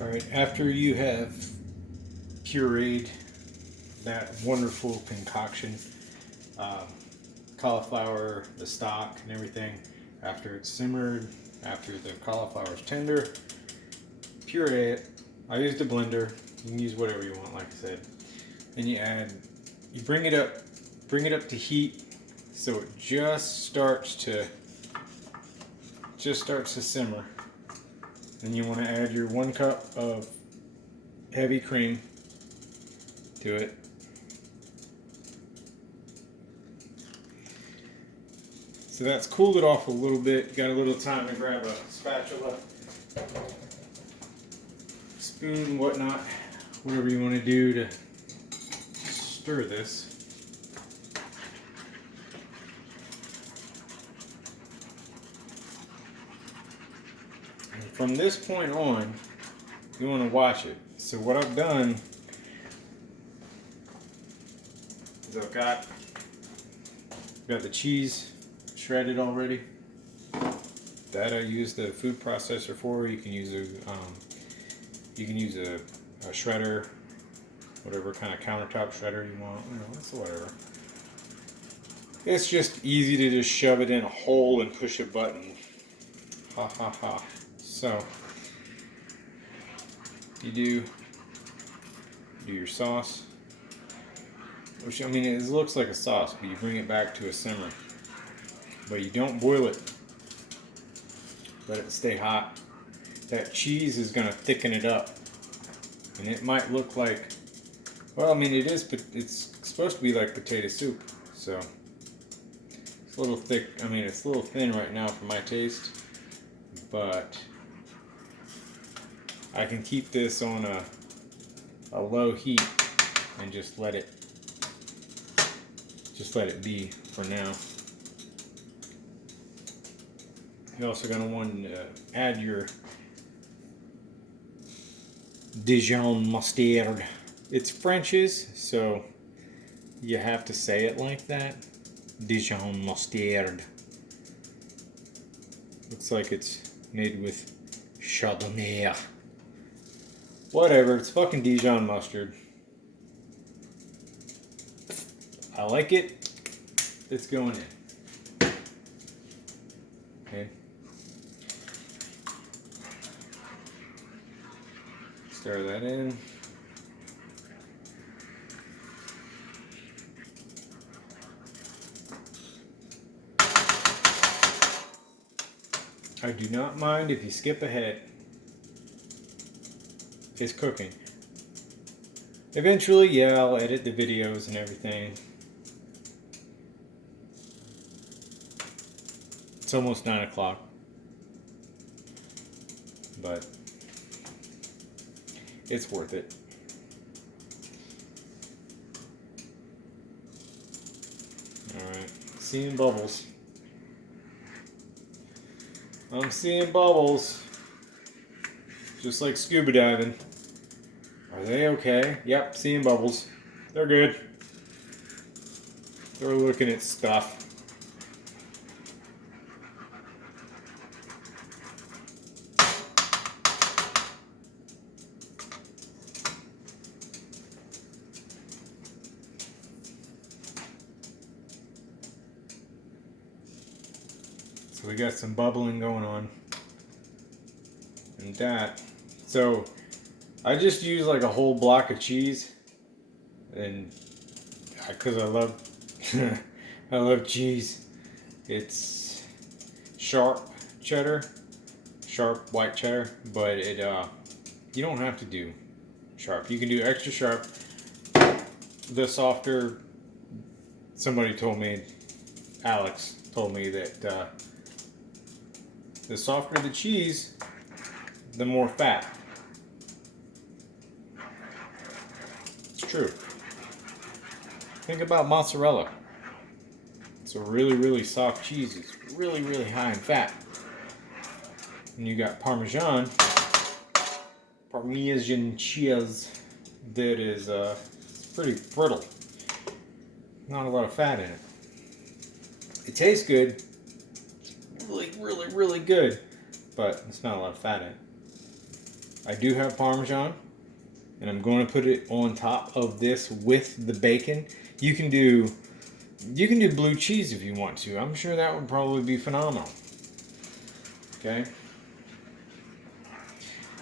Alright, after you have pureed that wonderful concoction, cauliflower, the stock and everything, after it's simmered, after the cauliflower is tender, puree it. I used a blender. You can use whatever you want, like I said. Then you bring it up to heat, so it just starts to simmer. Then you want to add your 1 cup of heavy cream to it. So that's cooled it off a little bit. Got a little time to grab a spatula, spoon, whatnot, whatever you want to do to stir this. And from this point on, you want to watch it. So what I've done is I've got the cheese shredded already. That I use the food processor for. You can use a shredder, whatever kind of countertop shredder you want. It's whatever. It's just easy to just shove it in a hole and push a button. Ha ha ha. So you do your sauce, which, I mean, it looks like a sauce, but you bring it back to a simmer. But you don't boil it. Let it stay hot. That cheese is going to thicken it up. And it might look like, well, I mean, it is, but it's supposed to be like potato soup. So it's a little thick. I mean, it's a little thin right now for my taste. But I can keep this on a low heat and just let it be for now. You're also going to want to add your Dijon Mustard. It's French's, so you have to say it like that. Dijon Mustard. Looks like it's made with Chardonnay. Whatever, it's fucking Dijon mustard. I like it. It's going in. Okay. Stir that in. I do not mind if you skip ahead. It's cooking. Eventually, yeah, I'll edit the videos and everything. It's almost 9 o'clock. But it's worth it. Alright, seeing bubbles. I'm seeing bubbles. Just like scuba diving. Are they okay? Yep, seeing bubbles. They're good. They're looking at stuff. So we got some bubbling going on. And that. So I just use like a whole block of cheese. And because I love I love cheese. It's sharp cheddar, sharp white cheddar, but it you don't have to do sharp. You can do extra sharp. The softer, somebody told me, Alex told me that the softer the cheese, the more fat. It's true. Think about mozzarella. It's a really, really soft cheese. It's really, really high in fat. And you got Parmesan cheese that is it's pretty brittle. Not a lot of fat in it. It tastes good. Really, really, really good. But it's not a lot of fat in it. I do have Parmesan, and I'm going to put it on top of this with the bacon. You can do blue cheese if you want to. I'm sure that would probably be phenomenal. Okay.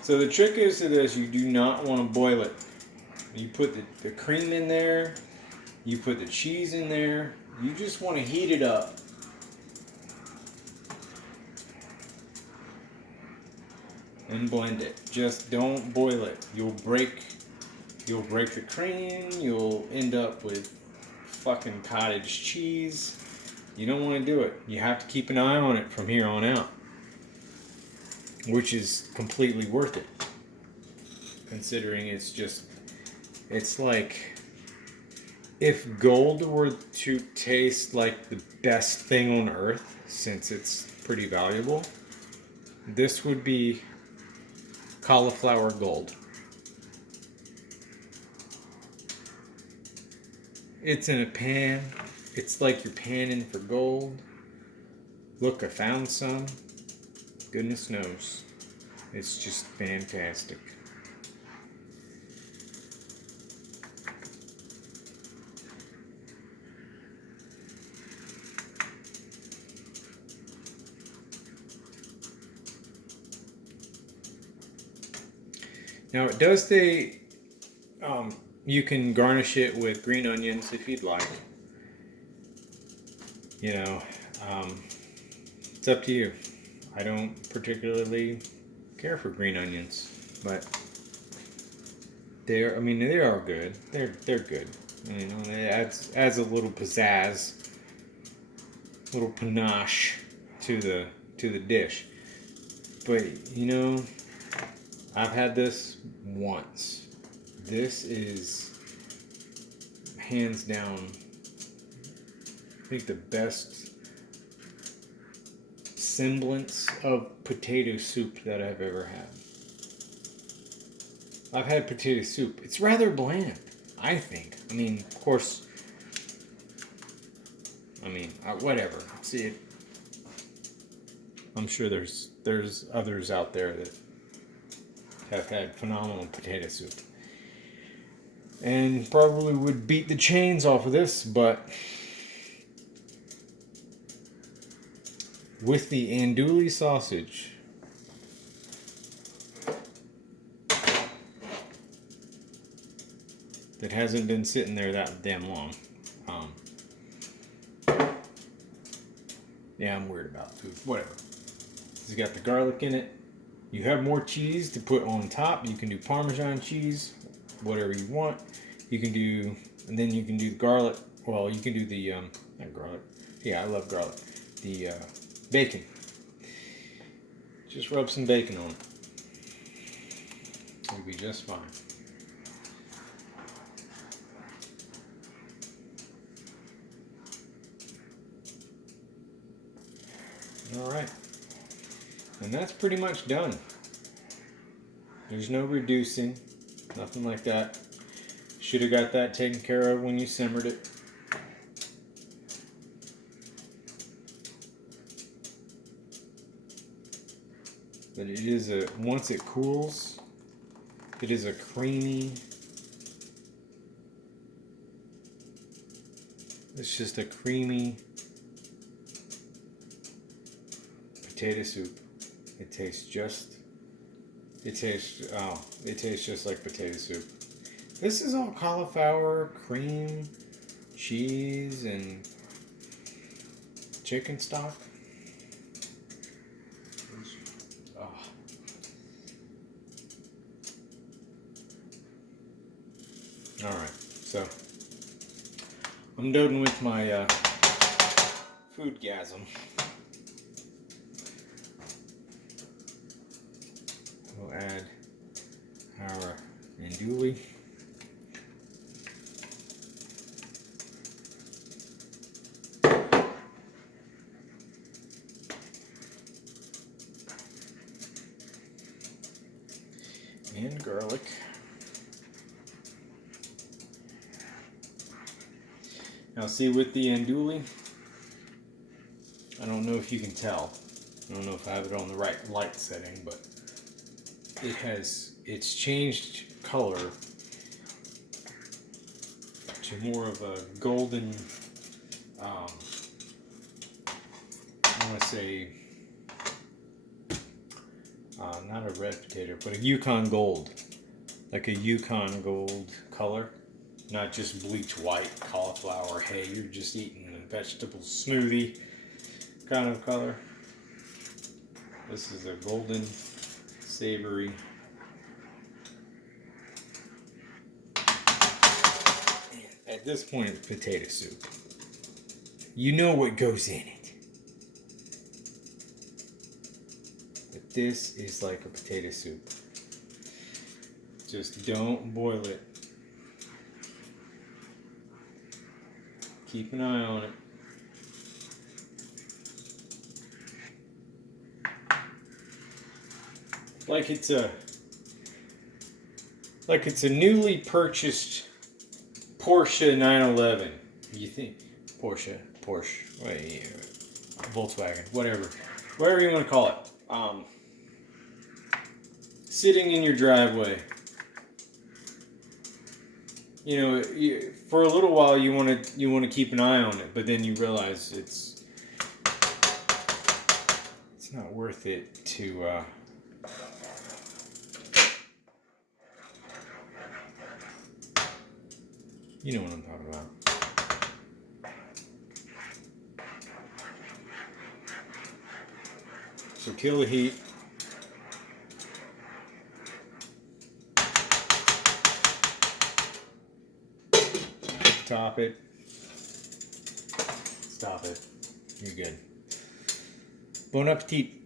So the trick is to this: you do not want to boil it. You put the cream in there, you put the cheese in there. You just want to heat it up. And blend it. Just don't boil it. You'll break the cream. You'll end up with fucking cottage cheese. You don't want to do it. You have to keep an eye on it from here on out, which is completely worth it, considering it's like if gold were to taste like the best thing on earth, since it's pretty valuable, this would be cauliflower gold. It's in a pan. It's like you're panning for gold. Look, I found some. Goodness knows. It's just fantastic. Now it does say you can garnish it with green onions if you'd like. You know, it's up to you. I don't particularly care for green onions, but they are good. They're good. You know, it adds a little pizzazz, little panache to the dish. But you know, I've had this once. This is hands down, I think, the best semblance of potato soup that I've ever had. I've had potato soup. It's rather bland, I think. I mean, of course, whatever. See, I'm sure there's others out there that have had phenomenal potato soup and probably would beat the chains off of this, but with the Andouly sausage, that hasn't been sitting there that damn long. Yeah, I'm weird about food. Whatever. It's got the garlic in it. You have more cheese to put on top. You can do Parmesan cheese, whatever you want. You can do, and then you can do garlic. Well, you can do the, not garlic. Yeah, I love garlic. The bacon. Just rub some bacon on it. It'll be just fine. Alright. And that's pretty much done. There's no reducing. Nothing like that. Should have got that taken care of when you simmered it. But it is once it cools, it is a creamy, it's just a creamy potato soup. It tastes just like potato soup. This is all cauliflower, cream, cheese, and chicken stock. Oh. Alright, so I'm done with my foodgasm. We'll add our andouille. And garlic. Now see, with the andouille, I don't know if you can tell. I don't know if I have it on the right light setting, but it's changed color to more of a golden, I want to say, not a red potato, but a Yukon gold, like a Yukon gold color, not just bleach white cauliflower. Hey, you're just eating a vegetable smoothie kind of color. This is a golden, savory. At this point, it's potato soup. You know what goes in it. But this is like a potato soup. Just don't boil it. Keep an eye on it. Like it's a newly purchased Porsche 911. You think Porsche, wait, Volkswagen, whatever you want to call it. Sitting in your driveway. You know, for a little while you want to keep an eye on it, but then you realize it's not worth it to. You know what I'm talking about. So kill the heat. Top it. Stop it. You're good. Bon appetit.